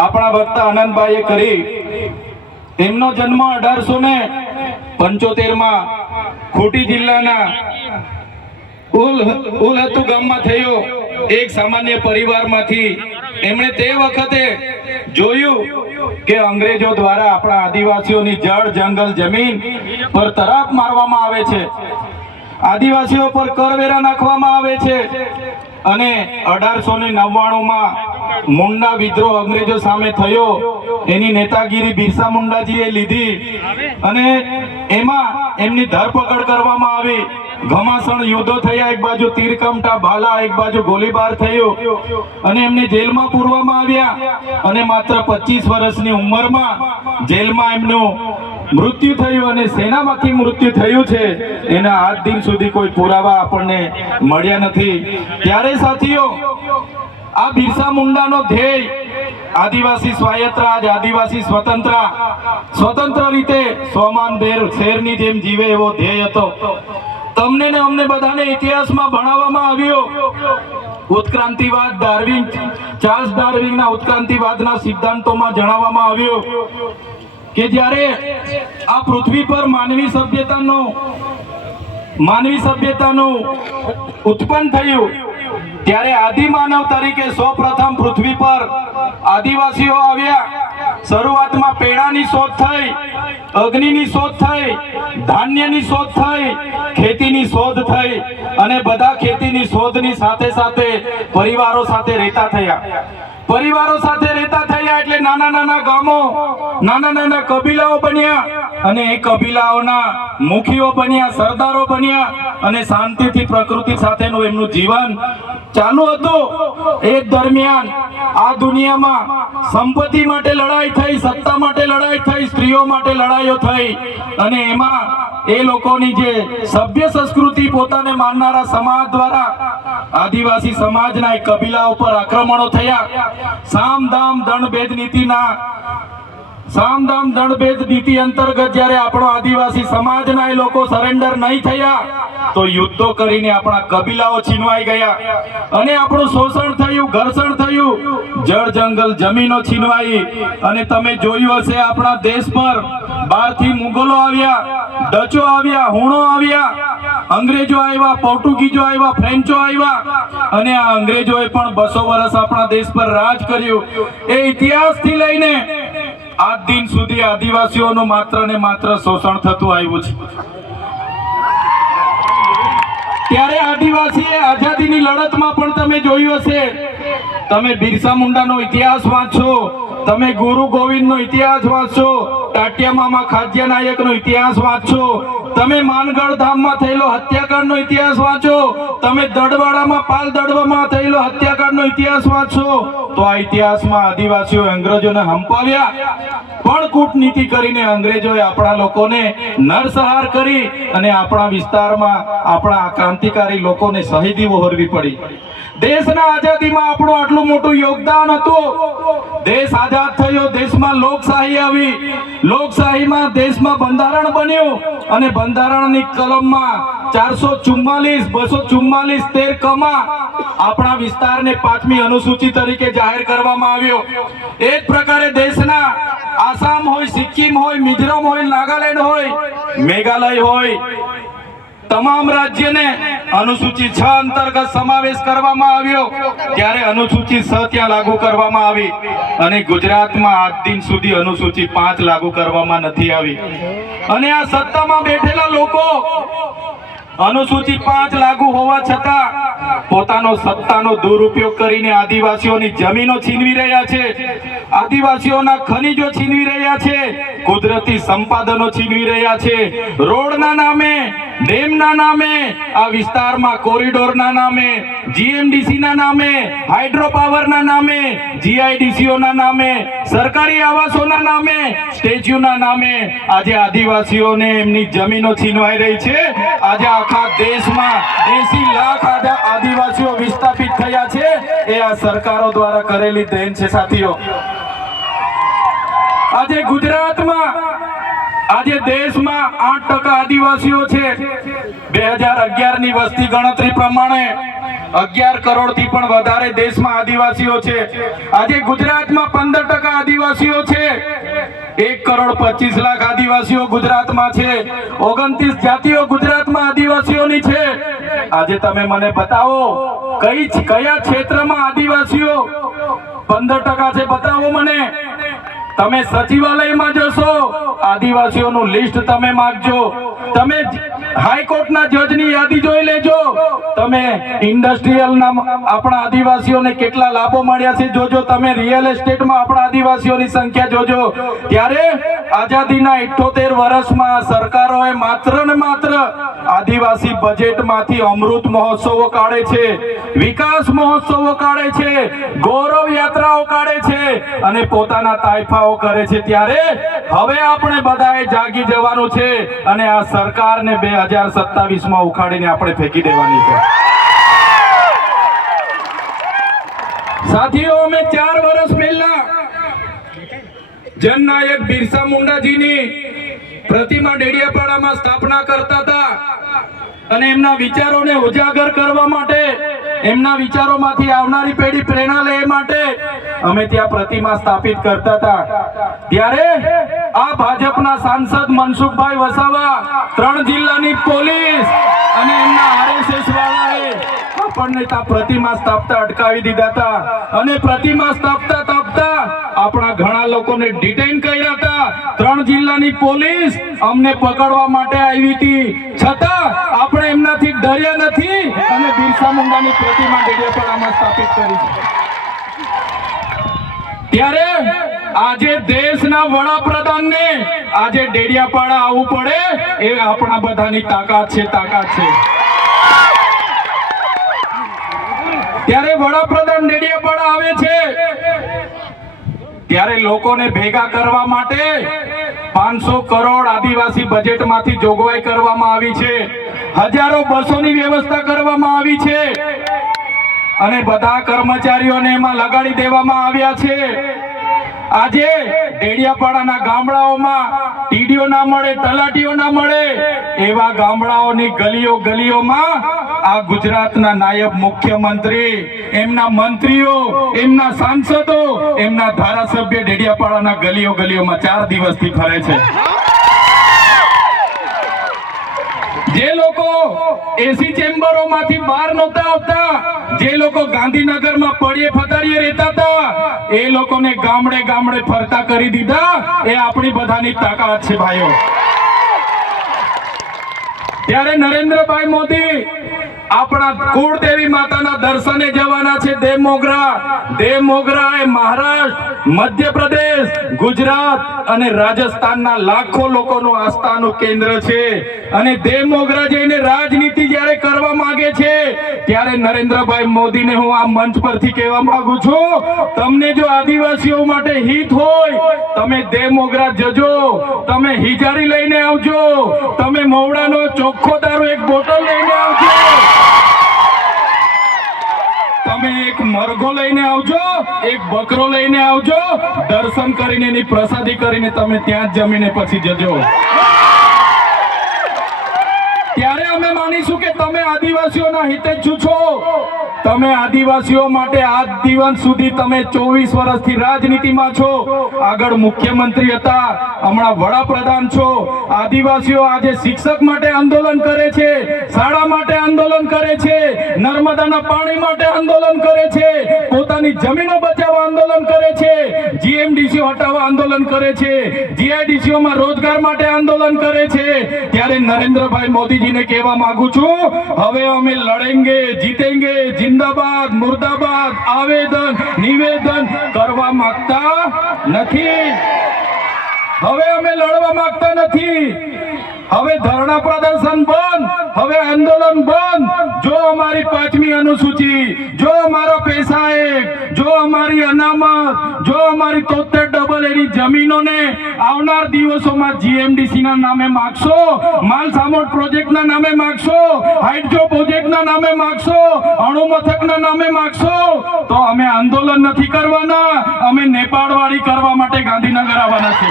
આપણા વક્તા આનંદભાઈએ કરી। તેમનો જન્મ 1875 માં ખોટી જિલ્લાના ઉલહતુ ગામમાં થયો। એક સામાન્ય પરિવારમાંથી એમણે તે વખતે જોયું કે અંગ્રેજો દ્વારા આપણા આદિવાસીઓની જળ જંગલ જમીન પર તરાપ મારવામાં આવે છે, આદિવાસીઓ પર કરવેરા નાખવામાં આવે છે અને 1899 માં મુંડા વિદ્રોહ અંગ્રેજો સામે થયો। એની નેતાગીરી બિરસા મુંડાજીએ લીધી અને એમાં એમની ધરપકડ કરવામાં આવી। ઘમાસણ યુદ્ધો થયા, એક બાજુ તીરકમઠા ભાલા, એક બાજુ ગોળીબાર થયો અને એમને જેલમાં પૂરવામાં આવ્યા અને માત્ર 25 વર્ષની ઉંમરમાં જેલમાં એમનું મૃત્યુ થયું અને સેનામાંથી મૃત્યુ થયું છે એના આજ દિન સુધી કોઈ પુરાવા આપણને મળ્યા નથી। ત્યારે સાથીઓ, આ બિરસા મુંડાનો ધ્યેય આદિવાસી સ્વાયત્ત રાજ, આદિવાસી સ્વતંત્ર રીતે સ્વમાન શેરની જેમ જીવે એવો ધ્યેય હતો। તમને ને અમને બધાને ઇતિહાસમાં ભણાવવામાં આવ્યો ઉત્ક્રાંતિવાદ, ચાર્લ્સ ડાર્વિનના ઉત્ક્રાંતિવાદના સિદ્ધાંતોમાં જણાવવામાં આવ્યું કે જ્યારે આ પૃથ્વી પર માનવી સભ્યતાનું ઉત્પન્ન થયું ત્યારે આદિમાનવ તરીકે સૌપ્રથમ પૃથ્વી પર આદિવાસીઓ આવ્યા। શરૂઆતમાં પેડાની શોધ થઈ, અગ્નિની શોધ થઈ, ધાન્યની શોધ થઈ, ખેતીની શોધ થઈ અને બધા ખેતીની શોધની સાથે સાથે પરિવારો સાથે રહેતા થયા। પરિવારો સાથે રહેતા થયા એટલે નાના નાના ગામો, નાના નાના કબીલાઓ બન્યા અને એ કબીલાઓના મુખીઓ બન્યા, સરદારો બન્યા અને શાંતિથી પ્રકૃતિ સાથેનું એમનું જીવન ચાલુ હતું। એ દરમિયાન આ દુનિયામાં સંપત્તિ માટે લડાઈ થઈ, સત્તા માટે લડાઈ થઈ, સ્ત્રીઓ માટે લડાઈઓ થઈ અને એમાં એ લોકોની જે સભ્ય સંસ્કૃતિ પોતાને માનનારા સમાજ દ્વારા આદિવાસી સમાજના એક કબીલાઓ પર આક્રમણો થયા। સામદામ દંડભેદ નીતિ અંતર્ગત જ્યારે આપણો આદિવાસી સમાજના એ લોકો સરેન્ડર નહીં થયા તો યુદ્ધો કરીને આપણા કબીલાઓ છીનવાઈ ગયા અને આપણું શોષણ થયું, ઘર્ષણ થયું, જળ જંગલ જમીનો છીનવાઈ। અને તમે જોયું હશે આપણા દેશ પર બહારથી મુગલો આવ્યા, ડચો આવ્યા, હુણો આવ્યા, અંગ્રેજો આવ્યા, પોર્ટુગીઝો આવ્યા, ફ્રેન્ચો આવ્યા અને આ અંગ્રેજોએ પણ 200 વર્ષ આપણા દેશ પર રાજ કર્યું। એ ઇતિહાસથી લઈને આજ દિન સુધી આદિવાસીઓનું માત્ર ને માત્ર શોષણ થતું આવ્યું છે। ત્યારે આદિવાસીએ આઝાદીની લડતમાં પણ તમે જોયું હશે, તમે બિરસા મુંડાનો ઇતિહાસ વાંચો, તમે ગુરુ ગોવિંદનો ઇતિહાસ વાંચો, ટાટિયા મામા ખાદ્ય નાયકનો ઇતિહાસ વાંચો, તમે માનગઢ ધામમાં થયેલો હત્યાકાંડનો ઇતિહાસ વાંચો, તમે દડવાડામાં પાલ દડવામાં થયેલો હત્યાકાંડનો ઇતિહાસ વાંચો તો આ ઇતિહાસમાં આદિવાસીઓ અંગ્રેજોને હંપાવ્યા પણ કૂટનીતિ કરીને અંગ્રેજોએ આપણા લોકોને નરસંહાર કરી અને આપણા વિસ્તારમાં આપણા ક્રાંતિકારી લોકોને શહીદી વહોરવી પડી। દેશના આઝાદીમાં આપણું આટલું મોટું યોગદાન હતું। દેશ આઝાદ થયો, દેશમાં લોકશાહી આવી, લોકશાહીમાં દેશમાં બંધારણ બન્યું અને બંધારણની કલમમાં 444, 244, 13 કમાં આપણા વિસ્તારને 5મી અનુસૂચિ તરીકે જાહેર કરવામાં આવ્યો। એ જ પ્રકારે દેશના આસામ હોય, સિક્કિમ હોય, મિઝોરમ હોય, નાગાલેન્ડ હોય, મેઘાલય હોય, તમામ રાજ્યને અનુસૂચિ 6 અંતર્ગત સમાવેશ કરવામાં આવ્યો। ત્યારે અનુસૂચિ 6 ત્યાં લાગુ કરવામાં આવી અને ગુજરાતમાં આજ દિન સુધી અનુસૂચિ 5 લાગુ કરવામાં નથી આવી અને આ સત્તામાં બેઠેલા લોકો અનુસૂચિ 5 લાગુ હોવા છતાં પોતાનો સત્તાનો દુરુપયોગ કરીને આદિવાસીઓની જમીનો છીનવી રહ્યા છે, આદિવાસીઓના ખનીજો છીનવી રહ્યા છે, કુદરતી સંપાદનો છીનવી રહ્યા છે। રોડના નામે, ડેમના નામે, આ વિસ્તારમાં કોરિડોરના નામે, જીએમડીસીના નામે, હાઇડ્રો પાવરના નામે, જીઆઈડીસીઓના નામે, સરકારી આવાસોના નામે, સ્ટેચ્યુના નામે આજે આદિવાસીઓને એમની જમીનો છીનવાઈ રહી છે। આજે આખા દેશમાં 80 લાખ આદિવાસીઓ વિસ્થાપિત થયા છે। એ આ સરકારો દ્વારા કરેલી દેન છે સાથીઓ। આજે ગુજરાતમાં, આજે દેશમાં 8% આદિવાસીઓ છે। 2011 ની વસ્તી ગણતરી પ્રમાણે 11 કરોડથી પણ વધારે દેશમાં આદિવાસીઓ છે. આજે ગુજરાતમાં 15% આદિવાસીઓ છે. 1,25,00,000 આદિવાસીઓ ગુજરાતમાં છે. 29 જાતિઓ ગુજરાતમાં આદિવાસીઓની છે. આજે તમે મને બતાવો કયા ક્ષેત્રમાં આદિવાસીઓ 15% છે, બતાવો મને. તમે સચિવાલયમાં જશો, આદિવાસીઓનું લિસ્ટ તમે માંગજો. તમે હાઈકોર્ટના જજની યાદી જોઈ લેજો. તમે ઇન્ડસ્ટ્રીયલના આપણા આદિવાસીઓને કેટલા લાભો મળ્યા છે જોજો. તમે રિયલ એસ્ટેટમાં આપણા આદિવાસીઓની સંખ્યા જોજો. ત્યારે આઝાદીના 78 વર્ષમાં સરકારોએ માત્ર ને માત્ર આદિવાસી બજેટમાંથી અમૃત મહોત્સવો કાઢે છે, વિકાસ મહોત્સવો કાઢે છે, ગૌરવ યાત્રાઓ કાઢે છે અને પોતાના તાઇફાઓ કરે છે. ત્યારે હવે આપણે બધાએ જાગી જવાનું છે અને આ સરકારને 2027માં ઉખાડીને આપણે ફેંકી દેવાની છે. સાથીઓ, અમે 4 વર્ષ પહેલા જનનાયક બિરસા મુંડાજીની પ્રતિમા ડેડિયાપાડામાં સ્થાપના કરતા હતા અને એમના વિચારોને ઉજાગર કરવા માટે, એમના વિચારોમાંથી આવનારી પેઢી પ્રેરણા લે માટે અમે ત્યાં પ્રતિમા સ્થાપિત કરતા હતા. ત્યારે આ ભાજપના સાંસદ મનસુખભાઈ વસાવા, 3 જિલ્લાની પોલીસ અને એમના RSS વાળાએ આપણને ત્યાં પ્રતિમા સ્થાપતા અટકાવી દીધા હતા અને પ્રતિમા સ્થાપતા આપણા ઘણા લોકોને ડિટેન કર્યા હતા. 3 જિલ્લાની પોલીસ અમને પકડવા માટે આવી હતી, છતાં આપણે એમનાથી ડર્યા નથી અને બિરસા મુંડાની પ્રતિમા ડેડિયાપાડામાં સ્થાપિત કરી છે. ત્યારે આજે દેશના વડાપ્રધાનને આજે ડેડિયાપાડા આવવું પડે એ આપણા બધાની તાકાત છે. ત્યારે વડાપ્રધાન ડેડિયાપાડા આવે છે ત્યારે લોકોને ભેગા કરવા માટે 500 કરોડ આદિવાસી બજેટમાંથી જોગવાઈ કરવામાં આવી છે. હજારો બસોની વ્યવસ્થા કરવામાં આવી છે અને બધા કર્મચારીઓને એમાં લગાડી દેવામાં આવ્યા છે. આજે ડેડિયાપાડાના ગામડાઓમાં ટીડીઓ ના મળે, તલાટીઓ ના મળે એવા ગામડાઓની ગલીઓમાં આ ગુજરાતના નાયબ મુખ્યમંત્રી, એમના મંત્રીઓ, એમના સાંસદો, એમના ધારાસભ્ય ડેડિયાપાડાના ગલીઓમાં 4 દિવસથી ફરે છે. જે લોકો એસી ચેમ્બરોમાંથી બહાર નહોતા આવતા, જે લોકો ગાંધીનગરમાં પડીએ ફતાડીએ રહેતા હતા, એ લોકોને ગામડે ફરતા કરી દીધા. એ આપણી બધાની તાકાત છે ભાઈઓ. ત્યારે નરેન્દ્રભાઈ મોદી આપણા કુળદેવી માતાના દર્શને જવાના છે. દેવમોગરા એ મહારાષ્ટ્ર, મધ્યપ્રદેશ, ગુજરાત અને રાજસ્થાનના લાખો લોકોનું આસ્થાનું કેન્દ્ર છે અને દેવમોગરા જઈને રાજનીતિ જ્યારે કરવા માંગે છે ત્યારે નરેન્દ્રભાઈ મોદીને હું આ મંચ પરથી કહેવા માંગુ છું, તમને જો આદિવાસીઓ માટે હિત હોય તમે દેવમોગરા જજો, તમે હિજારી લઈને આવજો, તમે મોવડાનો ચોખ્ખો દારૂ એક બોટલ લઈને આવજો, તમે એક મરઘો લઈને આવજો, એક બકરો લઈને આવજો. દર્શન કરીને એની પ્રસાદી કરીને તમે ત્યાં જ જમીને પછી જજો. ત્યારે અમે માનીશું કે તમે આદિવાસીઓના હિતે જ છો. તમે આદિવાસીઓ માટે આજ દિવસ સુધી તમે 24 વર્ષથી રાજનીતિમાં છો. આગળ મુખ્યમંત્રી હતા, હમણાં વડાપ્રધાન છો. આદિવાસીઓ આજે શિક્ષક માટે આંદોલન કરે છે, શાળા માટે આંદોલન કરે છે, નર્મદાના પાણી માટે આંદોલન કરે છે, પોતાની જમીનો બચાવવા આંદોલન કરે છે, જીએમડીસી હટાવવા આંદોલન કરે છે, જીઆઈડીસીઓમાં રોજગાર માટે આંદોલન કરે છે. ત્યારે નરેન્દ્રભાઈ મોદીજીને કહેવા માંગુ છું, હવે અમે લડેંગે, જીતેંગે, જિંદાબાદ, મુર્દાબાદ આવેદન નિવેદન કરવા માંગતા નથી. હવે અમે લડવા માંગતા નથી. હવે ધરણા પ્રદર્શન બંધ, હવે આંદોલન બંધ. જો અમારી 5મી અનુસૂચિ, જો અમારા પૈસા એક, જો અમારી અનામત, જો અમારી 73 એની જમીનોને આવનાર દિવસોમાં જીએમડીસી ના નામે માગશો, માલસામોટ પ્રોજેક્ટના નામે માગશો, હાઇડ્રો પ્રોજેક્ટના નામે માગશો, અણુ મથકના નામે માગશો, તો અમે આંદોલન નથી કરવાના, અમે નેપાળવાળી કરવા માટે ગાંધીનગર આવવાના છે.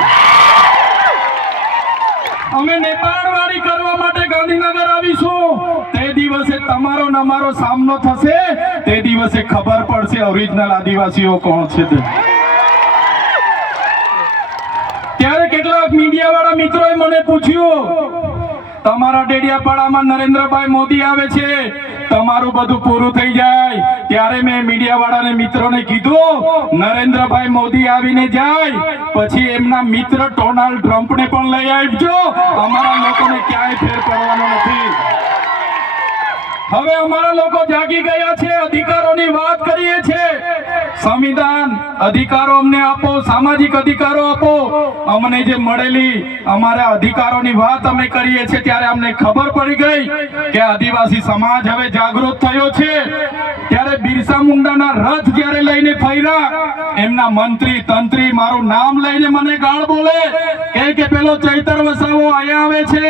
અમે નેતાળવાડી કરવા માટે ગાંધીનગર આવીશું, તે દિવસે તમારો ને અમારો સામનો થશે, તે દિવસે ખબર પડશે ઓરિજિનલ આદિવાસીઓ કોણ છે તે. ત્યારે કેટલાક મીડિયા વાળા મિત્રોએ મને પૂછ્યું, તમારા ડેડિયાપાડામાં નરેન્દ્રભાઈ મોદી આવે છે, તમારું બધું પૂરું થઈ જાય. ત્યારે મેં મીડિયા વાળાને મિત્રોને કીધું, નરેન્દ્રભાઈ મોદી આવીને જાય પછી એમના મિત્ર ડોનાલ્ડ ટ્રમ્પને પણ લઈ આવજો, અમારા લોકોને ક્યાંય ફેર પડવાનો નથી. હવે અમારા લોકો જાગી ગયા છે, અધિકારોની વાત કરીએ છીએ. સંવિધાન અધિકારો અમને આપો, સામાજિક અધિકારો આપો. અમને જે મળેલી અમારા અધિકારોની વાત અમે કરીએ છીએ ત્યારે અમને ખબર પડી ગઈ કે આદિવાસી સમાજ હવે જાગૃત થયો છે. ત્યારે બિરસા મુંડાના રથ જ્યારે લઈને ફર્યા, એમના મંત્રી તંત્રી મારું નામ લઈને મને ગાળ બોલે કે પેલો ચૈતર વસાવો અહીંયા આવે છે,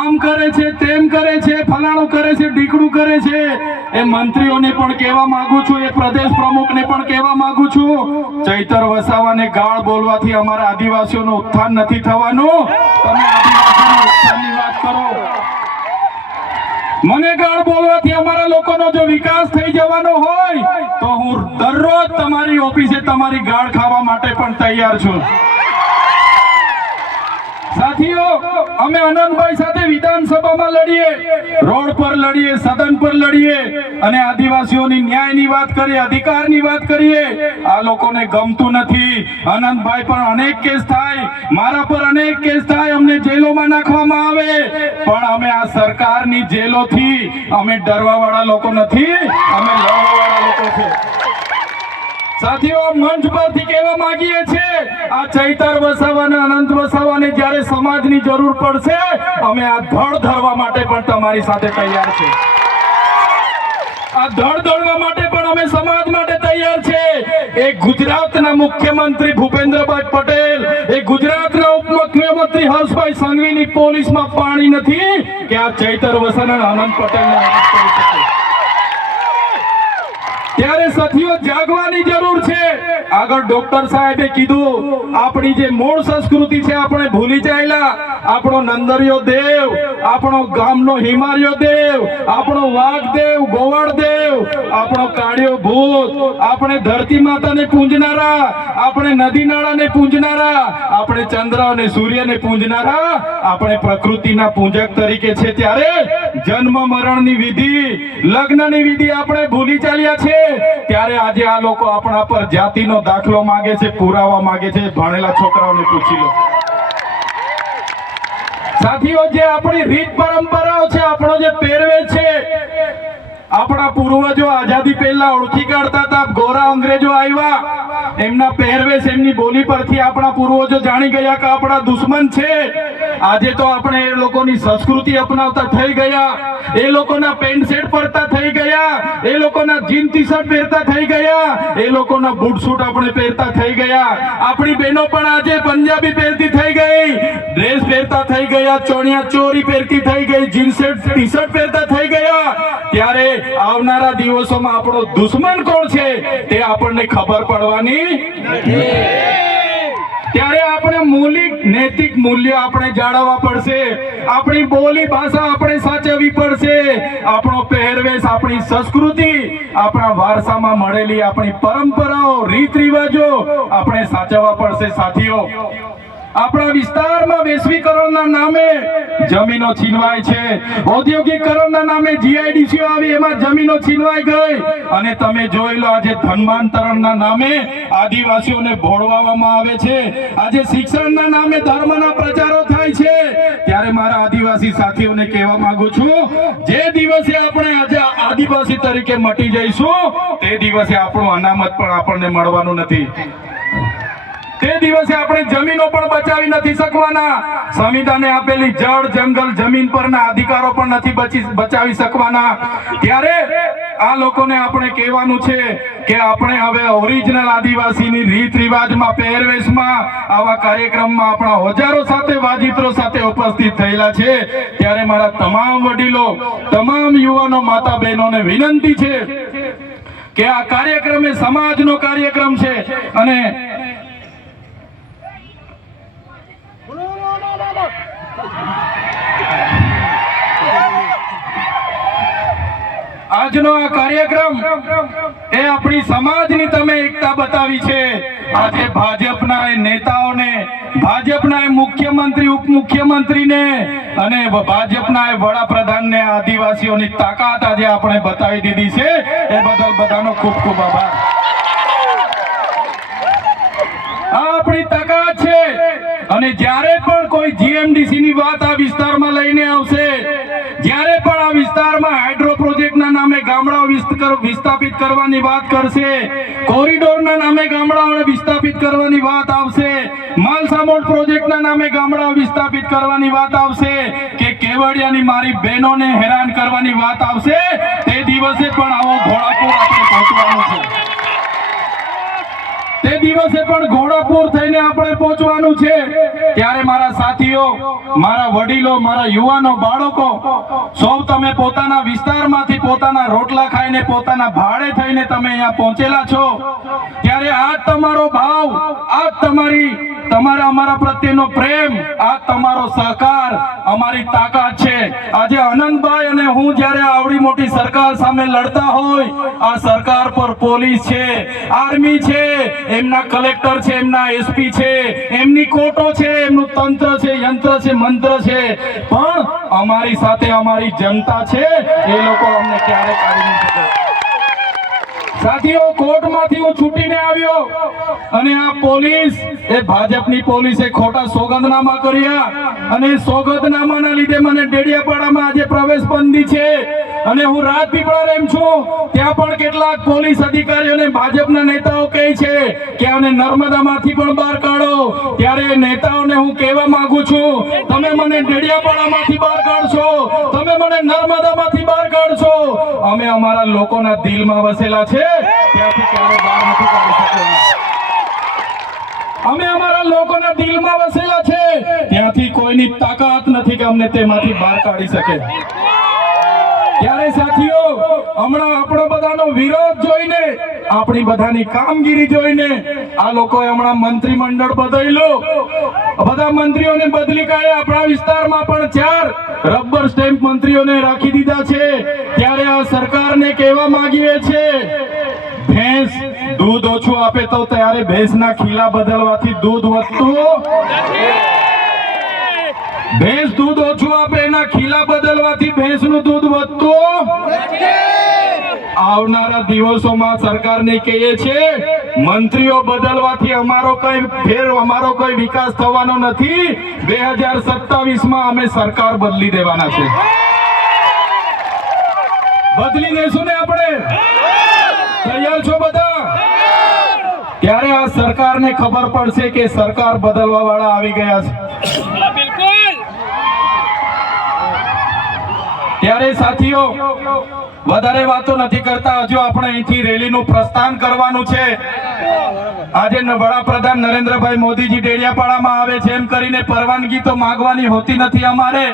આમ કરે છે, તેમ કરે છે, ફલાણું કરે છે, ઢીકડું કરે છે. એ મંત્રીઓને પણ કહેવા માંગુ છું, એ પ્રદેશ પ્રમુખને પણ કહેવા માંગુ છું, ચૈતર વસાવાને ગાળ બોલવાથી અમારા આદિવાસીઓનું ઉત્થાન નથી થવાનું. તમે આદિવાસીઓના ઉત્થાનની વાત કરો. મને ગાળ બોલવાથી અમારા લોકોનો જો વિકાસ થઈ જવાનો હોય તો હું દરરોજ તમારી ઓફિસે તમારી ગાળ ખાવા માટે પણ તૈયાર છું. સાથીઓ, અમે આનંદભાઈ સાથે વિધાનસભામાં લડીએ, રોડ પર લડીએ, સદન પર લડીએ અને આદિવાસીઓની ન્યાયની વાત કરીએ, અધિકારની વાત કરીએ. આ લોકોને ગમતું નથી. આનંદભાઈ પર અનેક કેસ થાય, મારા પર અનેક કેસ થાય, અમને જેલોમાં નાખવામાં આવે, પણ અમે આ સરકારની જેલોથી અમે ડરવા વાળા લોકો નથી, અમે લડવા વાળા લોકો છે. સાથીઓ, મંચ પરથી કહેવા માંગીએ છીએ, આ ચૈતર વસાવાને, અનંત વસાવાને જ્યારે સમાજની જરૂર પડશે, અમે આ ધડ ધરવા માટે પણ તમારી સાથે તૈયાર છે. આ ધડ ધરવા માટે પણ અમે સમાજ માટે તૈયાર છે. એક ગુજરાતના મુખ્યમંત્રી ભૂપેન્દ્રભાઈ પટેલ, એક ગુજરાતના ઉપમુખ્યમંત્રી હર્ષભાઈ સંઘવીની પોલીસમાં પાણી નથી કે આ ચૈતર વસાવા અને અનંત પટેલને અરેસ્ટ કરી શકે. ત્યારે સાથીઓ, જાગવાની જરૂર છે. આગળ ડોક્ટર સાહેબે કીધું, આપણી જે મૂળ સંસ્કૃતિ છે આપણે ભૂલી ચાલ્યા. આપણો નંદરિયો દેવ, આપણો ગામનો હિમાર્યો દેવ, આપણો વાઘ દેવ, ગોવાળ દેવ, આપણો કાળિયો ભૂત, આપણે ધરતી માતાને પૂજનારા, આપણે નદી નાળાને પૂજનારા, આપણે ચંદ્ર અને સૂર્યને પૂજનારા, આપણે પ્રકૃતિના પૂજક તરીકે છે. ત્યારે જન્મ મરણની વિધિ, લગ્નની વિધિ આપણે ભૂલી ચાલ્યા છે. ત્યારે આજે આ લોકો આપણા પર જાતિનો દાખલો માંગે છે, પુરાવા માંગે છે. ભણેલા છોકરાઓને પૂછી લો. સાથીઓ, જે આપણી રીત પરંપરાઓ છે, આપણો જે પહેરવેશ છે, આપણા પૂર્વજો આઝાદી પહેલા ઓળખી કાઢતા હતા. ગોરા અંગ્રેજો આવ્યા, એમના પહેરવેશ, એમની બોલી પરથી આપણા પૂર્વજો જાણી ગયા કે આપણા દુશ્મન છે. આજે તો આપણે એ લોકોની સંસ્કૃતિ અપનાવતા થઈ ગયા, એ લોકોના પેન્ટ શર્ટ પહેરતા થઈ ગયા, એ લોકોના જીન ટી શર્ટ પહેરતા થઈ ગયા, એ લોકોના બૂટ સૂટ આપણે પહેરતા થઈ ગયા. આપણી બહેનો પણ આજે પંજાબી પહેરતી થઈ ગઈ, ડ્રેસ પહેરતા થઈ ગયા, ચણિયા ચોરી પહેરતી થઈ ગઈ, જીન શર્ટ ટી શર્ટ પહેરતા થઈ ગયા. ત્યારે આવનારા દિવસોમાં આપણો દુશ્મન કોણ છે તે આપણને ખબર પડવાની નથી. ત્યારે આપણે મૌલિક નૈતિક મૂલ્ય આપણે જાળવવા પડશે. આપણી બોલી ભાષા આપણે સાચવવી પડશે. આપણો પહેરવેશ, આપણી સંસ્કૃતિ, આપણા વારસામાં મળેલી આપણી પરંપરાઓ, રીત રિવાજો આપણે સાચવવા પડશે. સાથીઓ, આપણા વિસ્તારમાં વૈશ્વિકરણના નામે જમીનો છીનવાય છે, ઔદ્યોગિકરણના નામે જીઆઈડીસીઓ આવી, એમાં જમીનો છીનવાઈ ગઈ. અને તમે જોઈ લો, આજે ધર્માંતરણના નામે આદિવાસીઓને ભોળવામાં આવે છે, આજે શિક્ષણના નામે ધર્મના પ્રચારો થાય છે. ત્યારે મારા આદિવાસી સાથીઓને કહેવા માંગુ છું, જે દિવસે આપણે આજે આદિવાસી તરીકે મટી જઈશું, તે દિવસે આપણું અનામત પણ આપણને મળવાનું નથી. તે દિવસે આપણે જમીનો પણ બચાવી નથી શકવાના. સંવિધાને આપેલી જળ, જંગલ, જમીન પરના અધિકારો પણ નથી બચાવી શકવાના. ત્યારે આ લોકોને આપણે કહેવાનું છે કે આપણે હવે ઓરિજિનલ આદિવાસીની રીત રિવાજમાં, પહેરવેશમાં, આવા કાર્યક્રમમાં આપણા હજારો સાથે, વાજિત્રો સાથે ઉપસ્થિત થયેલા છે. ત્યારે મારા તમામ વડીલો, તમામ યુવાનો, માતા બહેનોને વિનંતી છે કે આ કાર્યક્રમ એ સમાજનો કાર્યક્રમ છે અને આજનો આ કાર્યક્રમ એ આપણી સમાજની તમે એકતા બતાવી છે. આજે ભાજપના એ નેતાઓને, ભાજપના એ મુખ્યમંત્રી, ઉપમુખ્યમંત્રીને અને ભાજપના એ વડાપ્રધાનને આદિવાસીઓની તાકાત આજે આપણે બતાવી દીધી છે. એ બદલ બધાનો ખૂબ ખૂબ આભાર. આ આપણી તાકાત છે. અને જ્યારે પણ કોઈ જીએમડીસી ની વાત આ વિસ્તારમાં લઈને આવશે, જ્યારે પણ આ વિસ્તારમાં હાઇડ્રો પ્રોજેક્ટના નામે ગામડાઓ વિસ્થાપિત કરવાની વાત કરશે, કોરિડોરના નામે ગામડાઓને વિસ્થાપિત કરવાની વાત આવશે, માલસામોડ પ્રોજેક્ટના નામે ગામડાઓ વિસ્થાપિત કરવાની વાત આવશે, કે કેવડિયાની મારી બહેનોને હેરાન કરવાની વાત આવશે, તે દિવસે પણ આવો ઘોડાપુર આપણે પહોંચવાનું છે. તે દિવસે પણ ઘોડાપુર થઈને આપણે પહોંચવાનું છે. ત્યારે મારા સાથીઓ, મારા વડીલો, મારા યુવાનો, બાળકો, સૌ તમે પોતાના વિસ્તારમાંથી પોતાના રોટલા ખાઈને, પોતાના ભાડે થઈને તમે અહીંયા પહોંચેલા છો. ત્યારે આ તમારો ભાવ, આ તમારા અમારા પ્રત્યેનો પ્રેમ, આ તમારો સહકાર અમારી તાકાત છે. આજે અનંતભાઈ અને હું જ્યારે આવડી મોટી સરકાર સામે લડતા હોય, આ સરકાર પર પોલીસ છે, આર્મી છે, એમના કલેક્ટર છે, એમના એસપી છે, એમની કોર્ટો છે, એમનું તંત્ર છે, યંત્ર છે, મંત્ર છે, પણ અમારી સાથે અમારી જનતા છે. એ લોકો અમને ક્યારે કાઢી નહીં શકે. સાથીઓ, કોર્ટમાંથી હું છૂટીને આવ્યો અને આ પોલીસ, એ ભાજપની પોલીસે ખોટા સોગંદનામા કર્યા અને સોગંદનામાના લીધે મને ડેડિયાપાડામાં આજે પ્રવેશ બંધી છે. અને હું રાજપીપળા રેમ છું, ત્યાં પણ કેટલાક પોલીસ અધિકારીઓને ભાજપના નેતાઓ કહે છે કે આને નર્મદામાંથી પણ બહાર કાઢો. ત્યારે નેતાઓને હું કહેવા માંગુ છું, તમે મને ડેડિયાપાડામાંથી બહાર કાઢશો, તમે મને નર્મદામાંથી બહાર કાઢશો, અમે અમારા લોકોના દિલમાં વસેલા છે, ત્યાંથી ક્યારે બહાર નથી કાઢી શકવાના. અમે અમારા લોકોના દિલમાં વસેલા છે, ત્યાંથી કોઈની તાકાત નથી કે અમને તેમાંથી બહાર કાઢી શકે. ત્યારે સાથીઓ, હમણાં આપણો બધાનો વિરોધ જોઈને, આપણી બધાની કામગીરી જોઈને આ લોકોએ હમણાં મંત્રીમંડળ બદલ્યું, બધા મંત્રીઓને બદલી કાઢ્યા. આપણા વિસ્તારમાં પણ 4 રબર સ્ટેમ્પ મંત્રીઓને રાખી દીધા છે. ત્યારે આ સરકારને કહેવા માંગીએ છે, ભેંસ દૂધ ઓછું આપે તો ત્યારે ભેંસના ખીલા બદલવાથી દૂધ વધતું, ભેંસ દૂધ ઓછું આપે એના ખીલા બદલવાથી ભેંસનું દૂધ વધતું. આવનારા દિવસોમાં સરકારને કહીએ છે, મંત્રીઓ બદલવાથી અમારો કોઈ વિકાસ થવાનો નથી. 2027માં અમે સરકાર બદલી દેવાના છે. બદલી દેશું ને આપણે? તૈયાર છો બધા? ત્યારે આ સરકારને ખબર પડશે કે સરકાર બદલવા વાળા આવી ગયા છે. ત્યારે સાથીઓ, વધારે વાતો નથી કરતા, હજુ આપણે અહીંથી રેલીનું પ્રસ્થાન કરવાનું છે. આજે વડાપ્રધાન નરેન્દ્રભાઈ મોદીજી ડેડિયાપાડામાં આવે છે એમ કરીને પરવાનગી તો માંગવાની હોતી નથી અમારે,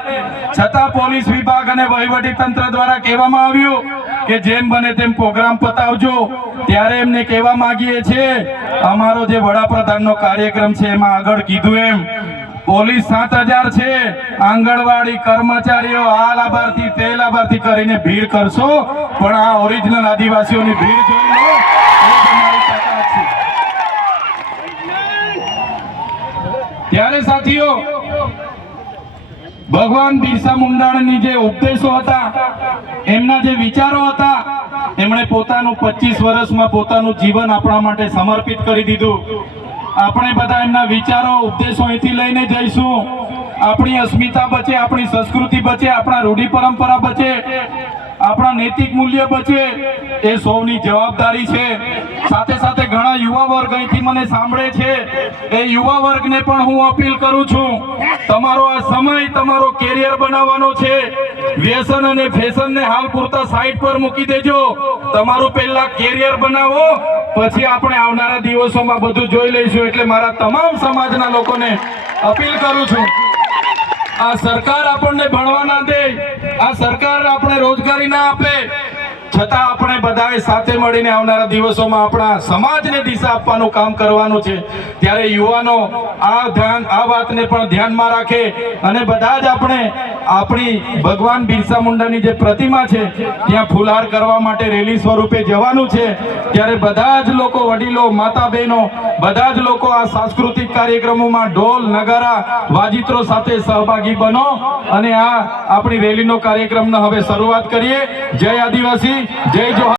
છતાં પોલીસ વિભાગ અને વહીવટી તંત્ર દ્વારા કહેવામાં આવ્યું કે જેમ બને તેમ પ્રોગ્રામ પતાવજો. ત્યારે એમને કહેવા માંગીએ છીએ, અમારો જે વડાપ્રધાનનો કાર્યક્રમ છે એમાં આગળ કીધું એમ પોલીસ 7000 છે, આંગણવાડી કર્મચારીઓ આ લાભાર્થી તે લાભાર્થી કરીને ભીડ કરશો, પણ આ ઓરિજિનલ આદિવાસીઓની ભીડ જોઈ લો, એ તમારી તાકાત છે. ત્યારે સાથીઓ, ભગવાન બિરસા મુંડાની જે ઉપદેશો હતા, એમના જે વિચારો હતા, એમણે પોતાનું 25 વર્ષમાં પોતાનું જીવન આપણા માટે સમર્પિત કરી દીધું. આપણે બધા એમના વિચારો, ઉપદેશો અહીંથી લઈને જઈશું. આપણી અસ્મિતા બચે, આપણી સંસ્કૃતિ બચે, આપણા રૂઢિ પરંપરા બચે, આપણા નૈતિક મૂલ્ય બચે, એ સૌની જવાબદારી છે. સાથે સાથે ઘણા યુવા વર્ગ અહીંથી મને સાંભળે છે, એ યુવા વર્ગને પણ હું અપીલ કરું છું, તમારો આ સમય તમારો કેરિયર બનાવવાનો છે. વ્યસન અને ફેશનને હાલ પૂરતા સાઈડ પર મૂકી દેજો. તમારું પહેલા કેરિયર બનાવો, પછી આપણે આવનારા દિવસોમાં બધું જોઈ લઈશું. એટલે મારા તમામ સમાજના લોકોને અપીલ કરું છું, આ સરકાર આપણને ભણવા ના દે, આ સરકાર આપણે રોજગારી ના આપે, છતાં આપણે બધાએ સાથે મળીને આવનારા દિવસોમાં આપણા સમાજને દિશા આપવાનું કામ કરવાનું છે. ત્યારે યુવાનો આ વાતને પણ ધ્યાનમાં રાખે અને બધા જ આપણે આપણી ભગવાન બિરસા મુંડાની જે પ્રતિમા છે ત્યાં ફુલહાર કરવા માટે રેલી સ્વરૂપે જવાનું છે. ત્યારે બધા જ લોકો, વડીલો, માતા બહેનો, બધા જ લોકો આ સાંસ્કૃતિક કાર્યક્રમોમાં ઢોલ, નગારા, વાજિત્રો સાથે સહભાગી બનો અને આ આપણી રેલીનો કાર્યક્રમનો હવે શરૂઆત કરીએ. જય આદિવાસી, જય જોહાર.